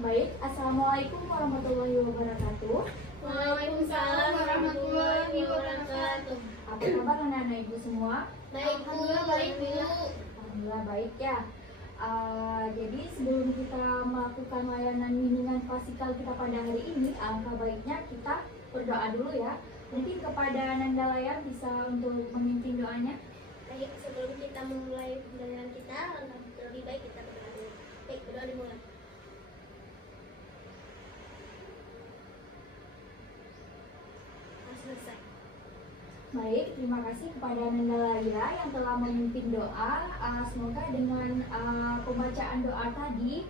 Baik, Assalamualaikum warahmatullahi wabarakatuh. Waalaikumsalam warahmatullahi wabarakatuh. Apa kabar anak-anak ibu semua? Baik Bu, baik Bu. Alhamdulillah baik ya. Jadi sebelum kita melakukan layanan bimbingan fasikal kita pada hari ini, alangkah baiknya kita berdoa dulu ya. Mungkin kepada Nanda Layar bisa untuk memimpin doanya. Baik, sebelum kita memulai pembelajaran kita, lebih baik kita berdoa dulu. Baik, berdoa dimulai. Selesai. Baik, terima kasih kepada Nanda Laila yang telah memimpin doa. Semoga dengan pembacaan doa tadi,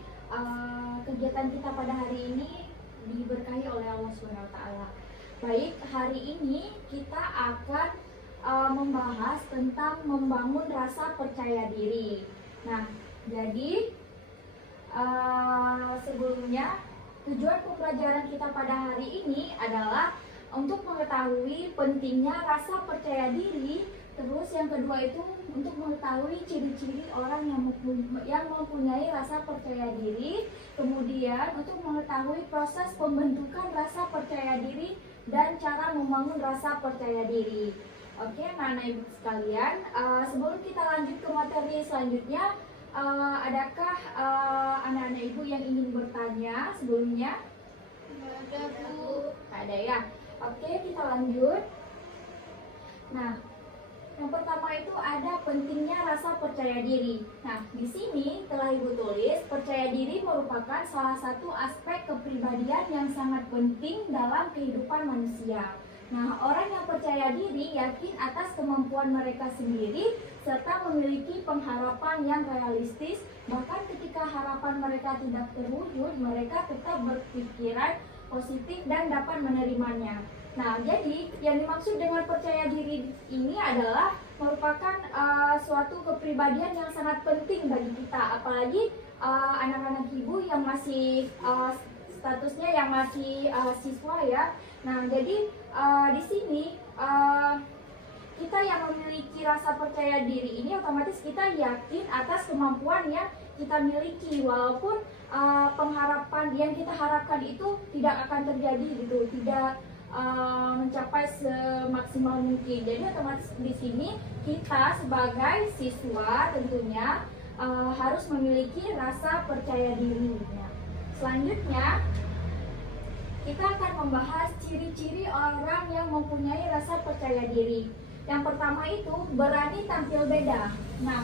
kegiatan kita pada hari ini diberkahi oleh Allah SWT. Baik, hari ini kita akan membahas tentang membangun rasa percaya diri. Nah, jadi sebelumnya tujuan pembelajaran kita pada hari ini adalah untuk mengetahui pentingnya rasa percaya diri. Terus yang kedua itu untuk mengetahui ciri-ciri orang yang mempunyai rasa percaya diri. Kemudian untuk mengetahui proses pembentukan rasa percaya diri dan cara membangun rasa percaya diri. Oke, anak-anak ibu sekalian, sebelum kita lanjut ke materi selanjutnya, adakah anak-anak ibu yang ingin bertanya sebelumnya? Ada Bu. Ada ya. Oke, kita lanjut. Nah, yang pertama itu ada pentingnya rasa percaya diri. Nah, di sini telah Ibu tulis, percaya diri merupakan salah satu aspek kepribadian yang sangat penting dalam kehidupan manusia. Nah, orang yang percaya diri yakin atas kemampuan mereka sendiri serta memiliki pengharapan yang realistis. Bahkan ketika harapan mereka tidak terwujud, mereka tetap berpikiran positif dan dapat menerimanya. Nah, jadi yang dimaksud dengan percaya diri ini adalah merupakan suatu kepribadian yang sangat penting bagi kita, apalagi anak-anak ibu yang masih statusnya yang masih siswa ya. Nah, jadi di sini kita yang memiliki rasa percaya diri ini otomatis kita yakin atas kemampuan yang kita miliki, walaupun pengharapan yang kita harapkan itu tidak akan terjadi gitu, tidak mencapai semaksimal mungkin. Jadi otomatis di sini kita sebagai siswa tentunya harus memiliki rasa percaya diri. Selanjutnya kita akan membahas ciri-ciri orang yang mempunyai rasa percaya diri. Yang pertama itu berani tampil beda. Nah,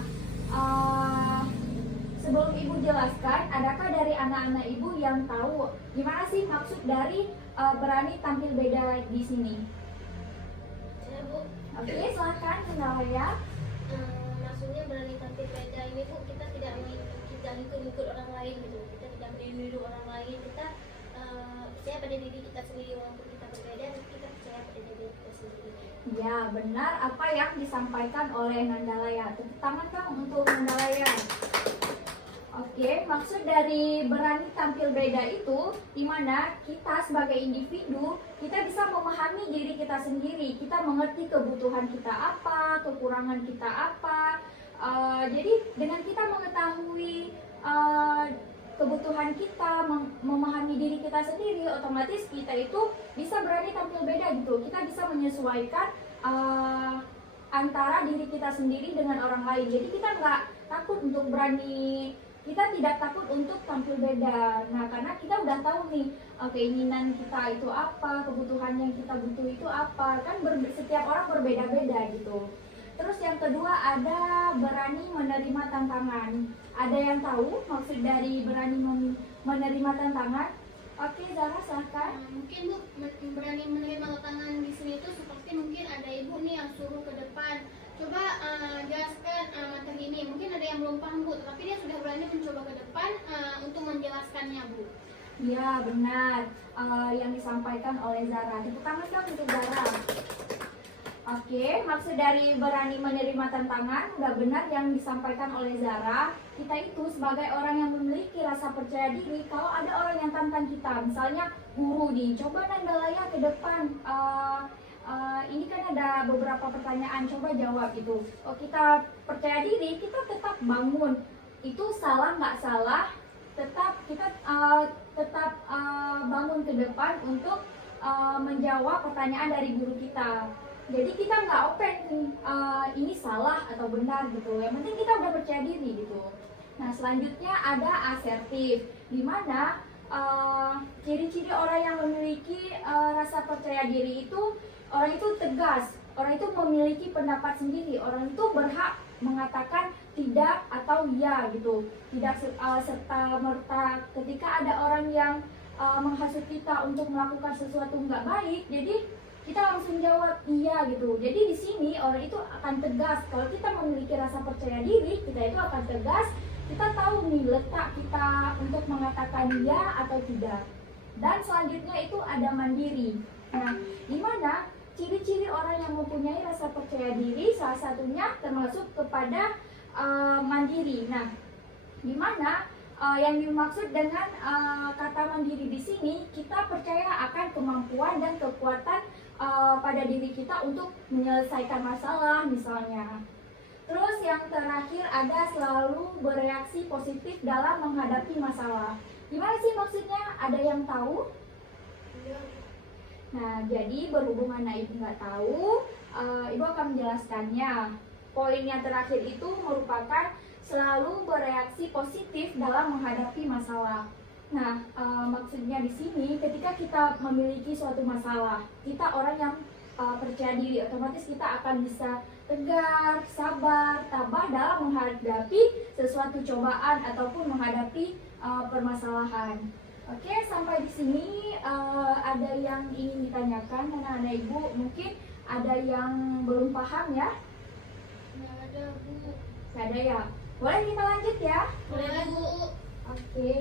sebelum Ibu jelaskan, adakah dari anak-anak Ibu yang tahu gimana sih maksud dari berani tampil beda di sini? Saya Bu. Oke, silakan Nanda ya. Maksudnya berani tampil beda ini Bu, kita tidak ikut orang lain gitu. Kita tidak meniru orang lain. Kita percaya pada diri kita sendiri, walaupun kita berbeda, tapi kita percaya pada diri kita sendiri. Ya, benar apa yang disampaikan oleh Nandalaya. Tepuk tangan Kang untuk Nandalaya. Oke, maksud dari berani tampil beda itu dimana kita sebagai individu, kita bisa memahami diri kita sendiri. Kita mengerti kebutuhan kita apa, kekurangan kita apa. Jadi dengan kita mengetahui kebutuhan kita, memahami diri kita sendiri, otomatis kita itu bisa berani tampil beda gitu. Kita bisa menyesuaikan antara diri kita sendiri dengan orang lain. Jadi kita nggak takut untuk kita tidak takut untuk tampil beda. Nah, karena kita udah tahu nih keinginan kita itu apa, kebutuhan yang kita butuh itu apa. Kan setiap orang berbeda-beda gitu. Terus yang kedua ada berani menerima tantangan. Ada yang tahu maksud dari berani menerima tantangan? Oke, Zara silahkan. Mungkin Bu, berani menerima tantangan di sini itu seperti mungkin ada Ibu nih yang suruh ke depan. Coba jelaskan materi ini. Mungkin ada yang belum paham Bu, tapi dia sudah berani mencoba ke depan untuk menjelaskannya Bu. Ya, benar. Yang disampaikan oleh Zara. Tepuk tangan dong untuk Zara. Oke, maksud dari berani menerima tantangan udah benar yang disampaikan oleh Zara. Kita itu sebagai orang yang memiliki rasa percaya diri, kalau ada orang yang tantang kita, misalnya guru nih, coba Nandalaya ke depan, ini kan ada beberapa pertanyaan, coba jawab gitu. Kalau kita percaya diri, kita tetap bangun. Itu salah nggak salah, tetap kita depan untuk menjawab pertanyaan dari guru kita. Jadi kita nggak open ini salah atau benar gitu. Yang penting kita udah percaya diri gitu. Nah selanjutnya ada asertif, di mana ciri-ciri orang yang memiliki rasa percaya diri itu orang itu tegas, orang itu memiliki pendapat sendiri, orang itu berhak mengatakan tidak atau ya gitu. Tidak serta merta ketika ada orang yang menghasut kita untuk melakukan sesuatu nggak baik, jadi kita langsung jawab iya gitu. Jadi di sini orang itu akan tegas. Kalau kita memiliki rasa percaya diri, kita itu akan tegas. Kita tahu nih letak kita untuk mengatakan ya atau tidak. Dan selanjutnya itu ada mandiri. Nah, di mana ciri-ciri orang yang mempunyai rasa percaya diri salah satunya termasuk kepada mandiri. Nah, di mana yang dimaksud dengan kata mandiri di sini, kita percaya akan kemampuan dan kekuatan pada diri kita untuk menyelesaikan masalah misalnya. Terus yang terakhir ada selalu bereaksi positif dalam menghadapi masalah. Gimana sih maksudnya? Ada yang tahu? Nah, jadi berhubung anak ibu nggak tahu, ibu akan menjelaskannya. Poin yang terakhir itu merupakan selalu bereaksi positif dalam menghadapi masalah. Nah, maksudnya di sini ketika kita memiliki suatu masalah, kita orang yang percaya diri, otomatis kita akan bisa tegar, sabar, tabah dalam menghadapi sesuatu cobaan ataupun menghadapi permasalahan. Oke, sampai di sini ada yang ingin ditanyakan anak-anak ibu, mungkin ada yang belum paham ya? Nggak ada, Bu. Nggak ada ya? Boleh kita lanjut ya? Boleh, Bu. Oke.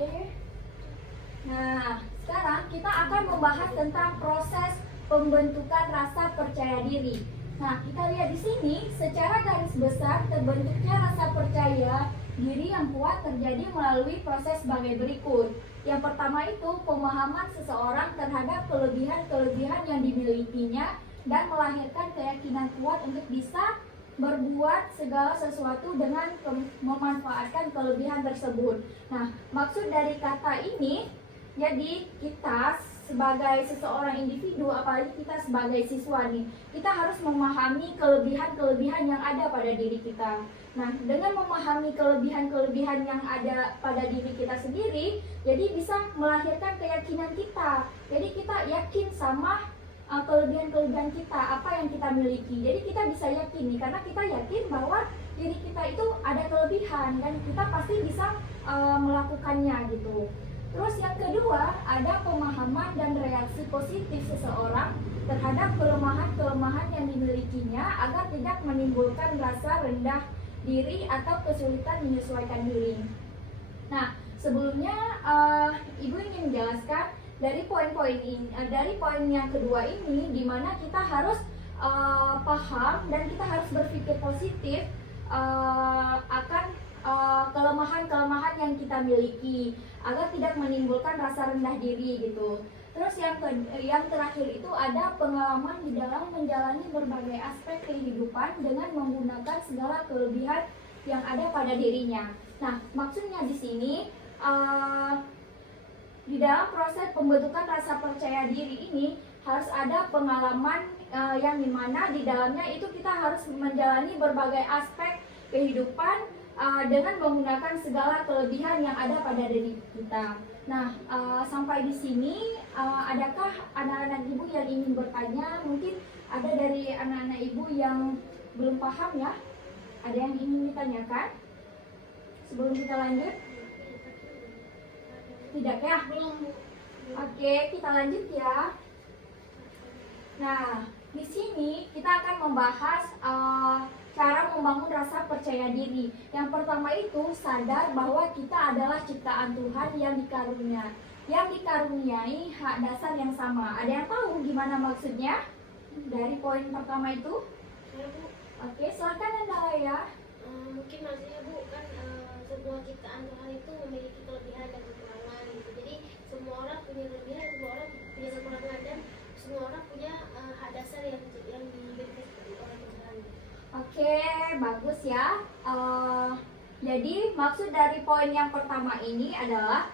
Nah, sekarang kita akan membahas tentang proses pembentukan rasa percaya diri. Nah, kita lihat di sini, secara garis besar terbentuknya rasa percaya diri yang kuat terjadi melalui proses sebagai berikut. Yang pertama itu pemahaman seseorang terhadap kelebihan-kelebihan yang dimilikinya dan melahirkan keyakinan kuat untuk bisa berbuat segala sesuatu dengan memanfaatkan kelebihan tersebut. Nah, maksud dari kata ini, jadi kita sebagai seseorang individu, apalagi kita sebagai siswa nih, kita harus memahami kelebihan-kelebihan yang ada pada diri kita. Nah, dengan memahami kelebihan-kelebihan yang ada pada diri kita sendiri, jadi bisa melahirkan keyakinan kita. Jadi kita yakin sama kelebihan-kelebihan kita, apa yang kita miliki. Jadi kita bisa yakin nih, karena kita yakin bahwa diri kita itu ada kelebihan dan kita pasti bisa melakukannya gitu. Terus yang kedua, ada pemahaman dan reaksi positif seseorang terhadap kelemahan-kelemahan yang dimilikinya agar tidak menimbulkan rasa rendah diri atau kesulitan menyesuaikan diri. Nah, sebelumnya Ibu ingin menjelaskan dari poin-poin ini, dari poin yang kedua ini, di mana kita harus paham dan kita harus berpikir positif akan kelemahan-kelemahan yang kita miliki agar tidak menimbulkan rasa rendah diri gitu. Terus yang terakhir itu ada pengalaman di dalam menjalani berbagai aspek kehidupan dengan menggunakan segala kelebihan yang ada pada dirinya. Nah, maksudnya di sini di dalam proses pembentukan rasa percaya diri ini harus ada pengalaman yang dimana di dalamnya itu kita harus menjalani berbagai aspek kehidupan dengan menggunakan segala kelebihan yang ada pada diri kita. Nah, sampai di sini, adakah anak-anak ibu yang ingin bertanya? Mungkin ada dari anak-anak ibu yang belum paham ya? Ada yang ingin ditanyakan? Sebelum kita lanjut? Tidak ya? Belum, Bu. Oke, kita lanjut ya. Nah, di sini kita akan membahas cara membangun rasa percaya diri. Yang pertama itu sadar bahwa kita adalah ciptaan Tuhan yang dikaruniai hak dasar yang sama. Ada yang tahu gimana maksudnya dari poin pertama itu? Ya, Bu. Oke, silakan Anda ya. Mungkin maksudnya, Bu, kan semua ciptaan Tuhan itu memiliki kelebihan dan kekurangan gitu. Jadi semua orang punya kelebihan, semua orang punya kekurangan, dan semua orang punya hak dasar yang diberikan oleh Tuhan. Oke, bagus ya. Jadi maksud dari poin yang pertama ini adalah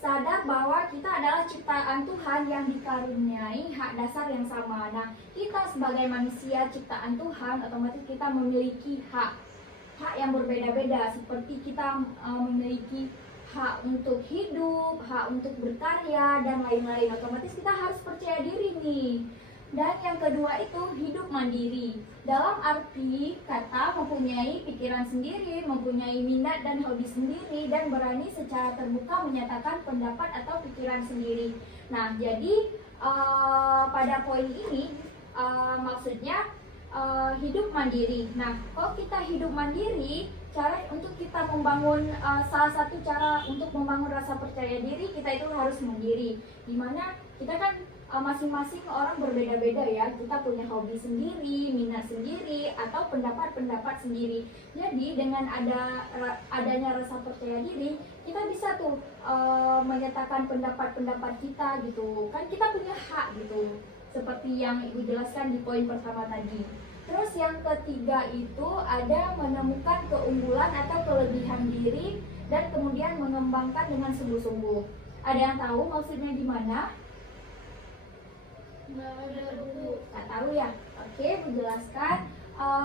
sadar bahwa kita adalah ciptaan Tuhan yang dikaruniai hak dasar yang sama. Nah, kita sebagai manusia ciptaan Tuhan, otomatis kita memiliki hak yang berbeda-beda, seperti kita memiliki hak untuk hidup, hak untuk berkarya, dan lain-lain. Otomatis kita harus percaya diri nih. Dan yang kedua itu hidup mandiri. Dalam arti kata mempunyai pikiran sendiri, mempunyai minat dan hobi sendiri, dan berani secara terbuka menyatakan pendapat atau pikiran sendiri. Nah, jadi pada poin ini maksudnya hidup mandiri. Nah, kalau kita hidup mandiri, cara untuk kita membangun salah satu cara untuk membangun rasa percaya diri kita itu harus mandiri. Dimana kita kan masing-masing orang berbeda-beda ya. Kita punya hobi sendiri, minat sendiri, atau pendapat-pendapat sendiri. Jadi dengan adanya rasa percaya diri, kita bisa tuh menyatakan pendapat-pendapat kita gitu. Kan kita punya hak gitu. Seperti yang Ibu jelaskan di poin pertama tadi. Terus yang ketiga itu ada menemukan keunggulan atau kelebihan diri dan kemudian mengembangkan dengan sungguh-sungguh. Ada yang tahu maksudnya di mana? Nggak tahu ya? Oke, menjelaskan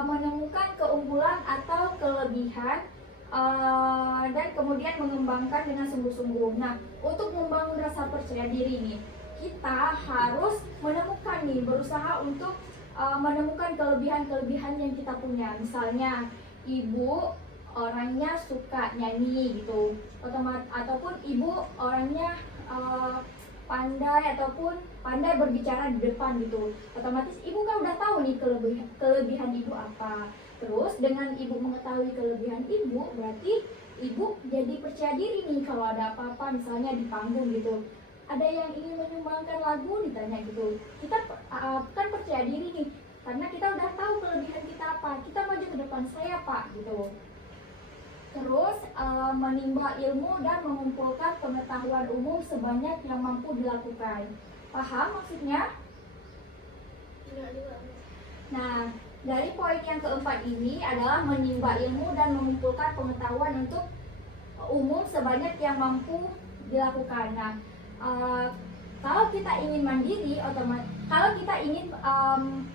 menemukan keunggulan atau kelebihan dan kemudian mengembangkan dengan sungguh-sungguh. Nah, untuk membangun rasa percaya diri nih, kita harus menemukan nih, berusaha untuk menemukan kelebihan-kelebihan yang kita punya. Misalnya, Ibu orangnya suka nyanyi gitu, ataupun Ibu orangnya pandai berbicara di depan gitu. Otomatis Ibu kan udah tahu nih kelebihan Ibu apa. Terus dengan Ibu mengetahui kelebihan Ibu, berarti Ibu jadi percaya diri nih kalau ada apa-apa, misalnya di panggung gitu. Ada yang ingin menyumbangkan lagu, ditanya gitu. Kita kan percaya diri nih, karena kita udah tahu kelebihan kita apa. Kita maju ke depan, saya Pak gitu. Terus menimba ilmu dan mengumpulkan pengetahuan umum sebanyak yang mampu dilakukan. Paham maksudnya? Nah, dari poin yang keempat ini adalah menimba ilmu dan mengumpulkan pengetahuan untuk umum sebanyak yang mampu dilakukan. Nah, kalau kita ingin mandiri, kalau kita ingin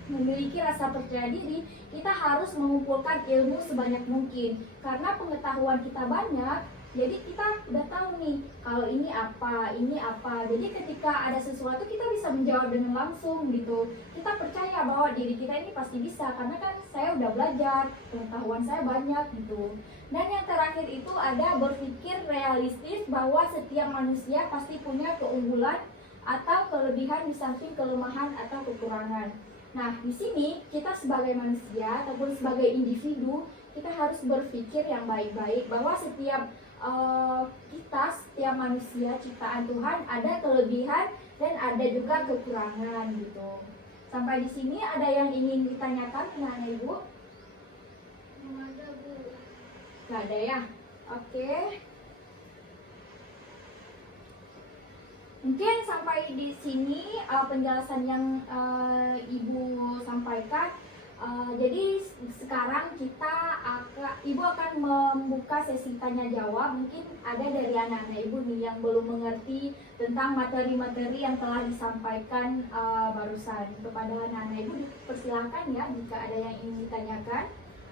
memiliki rasa percaya diri, kita harus mengumpulkan ilmu sebanyak mungkin. Karena pengetahuan kita banyak, jadi kita udah tahu nih, kalau ini apa. Jadi ketika ada sesuatu kita bisa menjawab dengan langsung gitu. Kita percaya bahwa diri kita ini pasti bisa, karena kan saya udah belajar, pengetahuan saya banyak gitu. Dan yang terakhir itu ada berpikir realistis bahwa setiap manusia pasti punya keunggulan atau kelebihan di samping kelemahan atau kekurangan. Nah, di sini kita sebagai manusia ataupun sebagai individu, kita harus berpikir yang baik-baik bahwa setiap manusia ciptaan Tuhan ada kelebihan dan ada juga kekurangan gitu. Sampai di sini ada yang ingin ditanyakan dengan Ibu? Ada, Bu. Gak ada ya? Oke. Mungkin sampai di sini penjelasan yang Ibu sampaikan. Jadi sekarang Ibu akan membuka sesi tanya jawab. Mungkin ada dari anak-anak Ibu nih yang belum mengerti tentang materi-materi yang telah disampaikan barusan. Kepada anak-anak Ibu dipersilakan ya jika ada yang ingin ditanyakan.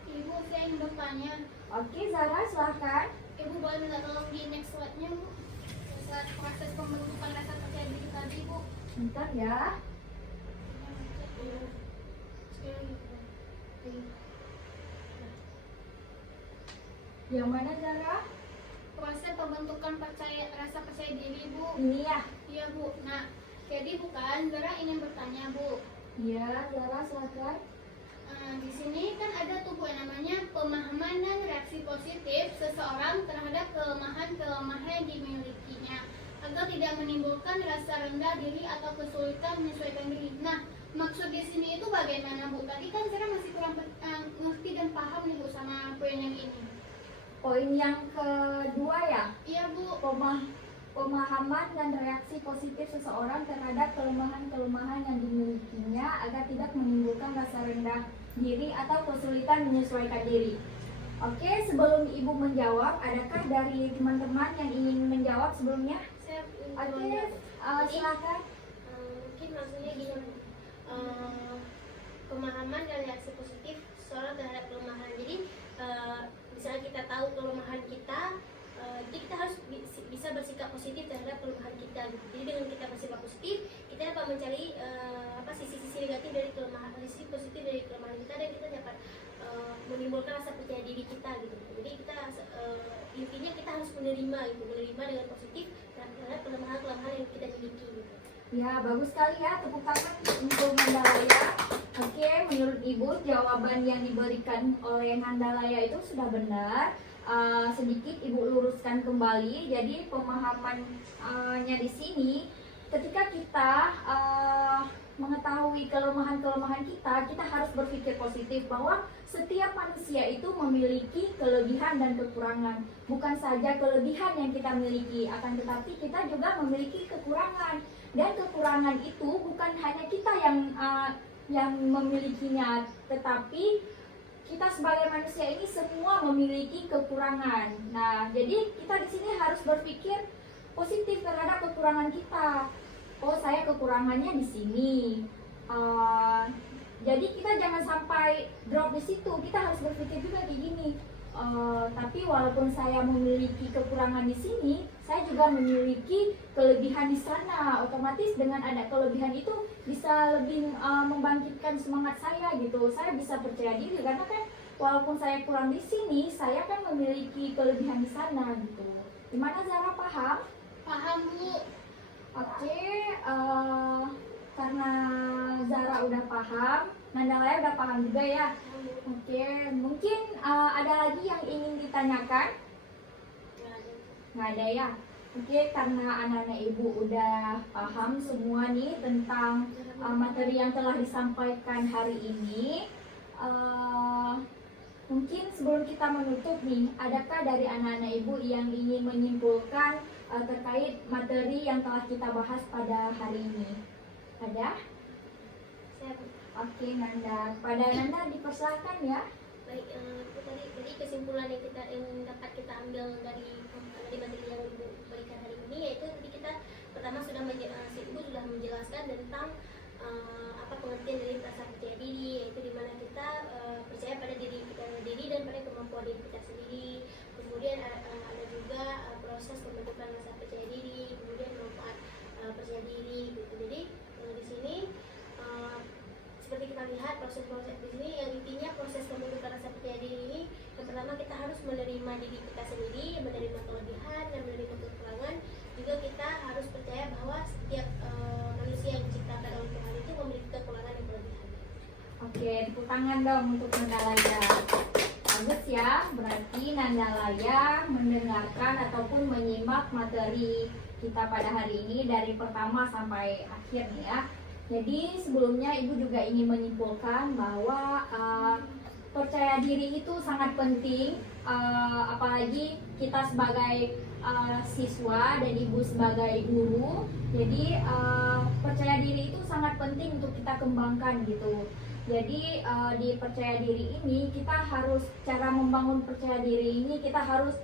Ibu, saya ingin bertanya. Oke, Zara silahkan. Ibu boleh minta tolong di next slide-nya, Bu? Slide proses pembentukan rasa percaya diri tadi, Bu. Bentar ya. Yang mana Zara? Proses pembentukan rasa percaya diri, Bu. Ini ya? Iya, Bu. Nah, jadi bukan Zara ingin bertanya, Bu. Iya, Zara silahkan. Di sini kan ada tuh, Bu, yang namanya pemahaman dan reaksi positif seseorang terhadap kelemahan-kelemahan yang dimilikinya agar tidak menimbulkan rasa rendah diri atau kesulitan menyesuaikan diri. Nah, maksud di sini itu bagaimana, Bu? Tadi kan Zara masih kurang ngerti dan paham nih, Bu, sama poin yang ini. Poin yang kedua ya? Iya, Bu. Pemahaman dan reaksi positif seseorang terhadap kelemahan-kelemahan yang dimilikinya agar tidak menimbulkan rasa rendah diri atau kesulitan menyesuaikan diri. Oke, sebelum Ibu menjawab, adakah dari teman-teman yang ingin menjawab sebelumnya? Saya, Oke, Jadi, silakan. mungkin maksudnya gini, pemahaman dan reaksi positif seorang terhadap kelemahan. Jadi misalnya kita tahu kelemahan kita, jadi kita harus bisa bersikap positif terhadap kelemahan kita. Jadi dengan kita bersikap positif, kita dapat mencari sisi-sisi negatif dari kelemahan, sisi positif dari kelemahan kita, dan kita dapat menimbulkan rasa percaya diri kita gitu. Jadi kita intinya kita harus menerima dengan positif terhadap kelemahan-kelemahan yang kita miliki gitu. Ya, bagus sekali ya, tepuk tangan untuk Nandalaya. Oke, menurut Ibu jawaban yang diberikan oleh Nandalaya itu sudah benar. Sedikit Ibu luruskan kembali. Jadi pemahamannya di sini, ketika kita mengetahui kelemahan-kelemahan kita harus berpikir positif bahwa setiap manusia itu memiliki kelebihan dan kekurangan. Bukan saja kelebihan yang kita miliki, akan tetapi kita juga memiliki kekurangan. Dan kekurangan itu bukan hanya kita yang memilikinya, tetapi kita sebagai manusia ini semua memiliki kekurangan. Nah, jadi kita di sini harus berpikir positif terhadap kekurangan kita. Oh, saya kekurangannya di sini. Jadi kita jangan sampai drop di situ. Kita harus berpikir juga kayak gini. Tapi walaupun saya memiliki kekurangan di sini, saya juga memiliki kelebihan di sana. Otomatis dengan ada kelebihan itu bisa lebih membangkitkan semangat saya gitu. Saya bisa percaya diri karena kan walaupun saya kurang di sini, saya kan memiliki kelebihan di sana gitu. Gimana Zara, paham? Paham Bu. Oke, karena Zara udah paham, Nandalaya udah paham juga ya. Oke, mungkin ada lagi yang ingin ditanyakan? Nggak ada ya? Oke, karena anak-anak Ibu udah paham semua nih tentang materi yang telah disampaikan hari ini. Mungkin sebelum kita menutup nih, adakah dari anak-anak Ibu yang ingin menyimpulkan terkait materi yang telah kita bahas pada hari ini? Ada? Oke, Nanda. Pada Nanda dipersilakan ya. Baik, itu tadi kesimpulan yang dapat kita ambil dari materi yang Ibu berikan hari ini, yaitu tadi kita pertama Ibu sudah menjelaskan tentang apa pengertian dari rasa percaya diri, yaitu dimana kita percaya pada diri kita sendiri dan pada kemampuan diri kita sendiri. Kemudian ada juga proses pembentukan rasa percaya diri, kemudian manfaat percaya diri gitu. Jadi di sini seperti kita lihat proses-proses di sini yang intinya proses pembentukan rasa percaya diri ini, yang pertama kita harus menerima diri kita sendiri, menerima kelebihan dan menerima kekurangan. Juga kita harus percaya bahwa setiap manusia yang diciptakan oleh Tuhan itu memiliki kekurangan dan kelebihan. Oke, tepuk tangan dong untuk Nandalaya. Bagus ya, berarti Nandalaya mendengarkan ataupun menyimak materi kita pada hari ini dari pertama sampai akhir nih ya. Jadi sebelumnya Ibu juga ingin menyimpulkan bahwa percaya diri itu sangat penting, apalagi kita sebagai siswa dan Ibu sebagai guru. Jadi percaya diri itu sangat penting untuk kita kembangkan gitu. Jadi di percaya diri ini kita harus, cara membangun percaya diri ini kita harus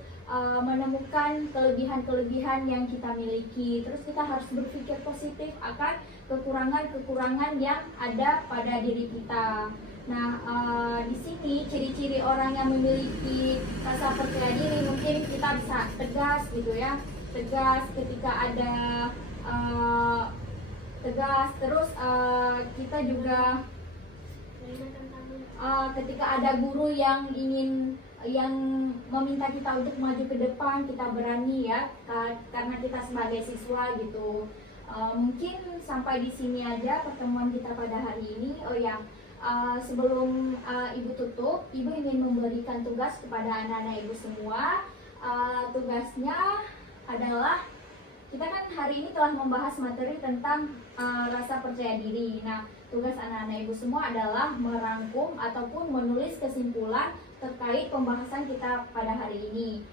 menemukan kelebihan-kelebihan yang kita miliki. Terus kita harus berpikir positif akan kekurangan-kekurangan yang ada pada diri kita. Nah, di sini ciri-ciri orang yang memiliki rasa percaya diri, mungkin kita bisa tegas gitu ya. Tegas ketika ada tegas. Terus kita juga ketika ada guru yang meminta kita untuk maju ke depan, kita berani ya, karena kita sebagai siswa gitu. Mungkin sampai di sini aja pertemuan kita pada hari ini. Oh ya, sebelum Ibu tutup, Ibu ingin memberikan tugas kepada anak-anak Ibu semua. Tugasnya adalah, kita kan hari ini telah membahas materi tentang rasa percaya diri. Nah, tugas anak-anak Ibu semua adalah merangkum ataupun menulis kesimpulan terkait pembahasan kita pada hari ini.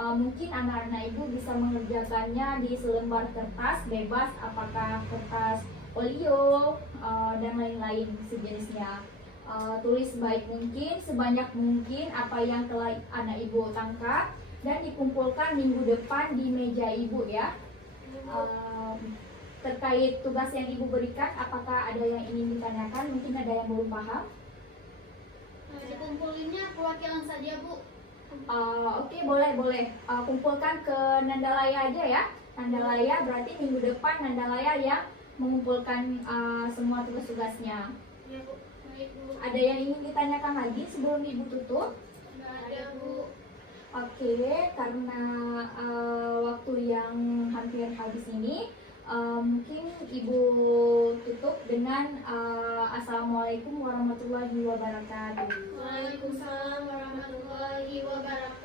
Mungkin anak-anak Ibu bisa mengerjakannya di selembar kertas bebas, apakah kertas folio dan lain-lain sejenisnya. Tulis sebaik mungkin, sebanyak mungkin apa yang telah anak Ibu tangkap dan dikumpulkan minggu depan di meja Ibu ya. Terkait tugas yang Ibu berikan, apakah ada yang ingin ditanyakan? Mungkin ada yang belum paham. Dikumpulinnya perwakilan saja, Bu. Oke, boleh. Kumpulkan ke Nandalaya aja ya. Nandalaya berarti minggu depan Nandalaya yang mengumpulkan semua tugas-tugasnya. Ya, Bu. Baik, Bu. Ada yang ingin ditanyakan lagi sebelum Ibu tutup? Nggak ada, Bu. Oke, karena waktu yang hampir habis ini, mungkin Ibu tutup dengan Assalamualaikum warahmatullahi wabarakatuh. Waalaikumsalam warahmatullahi wabarakatuh.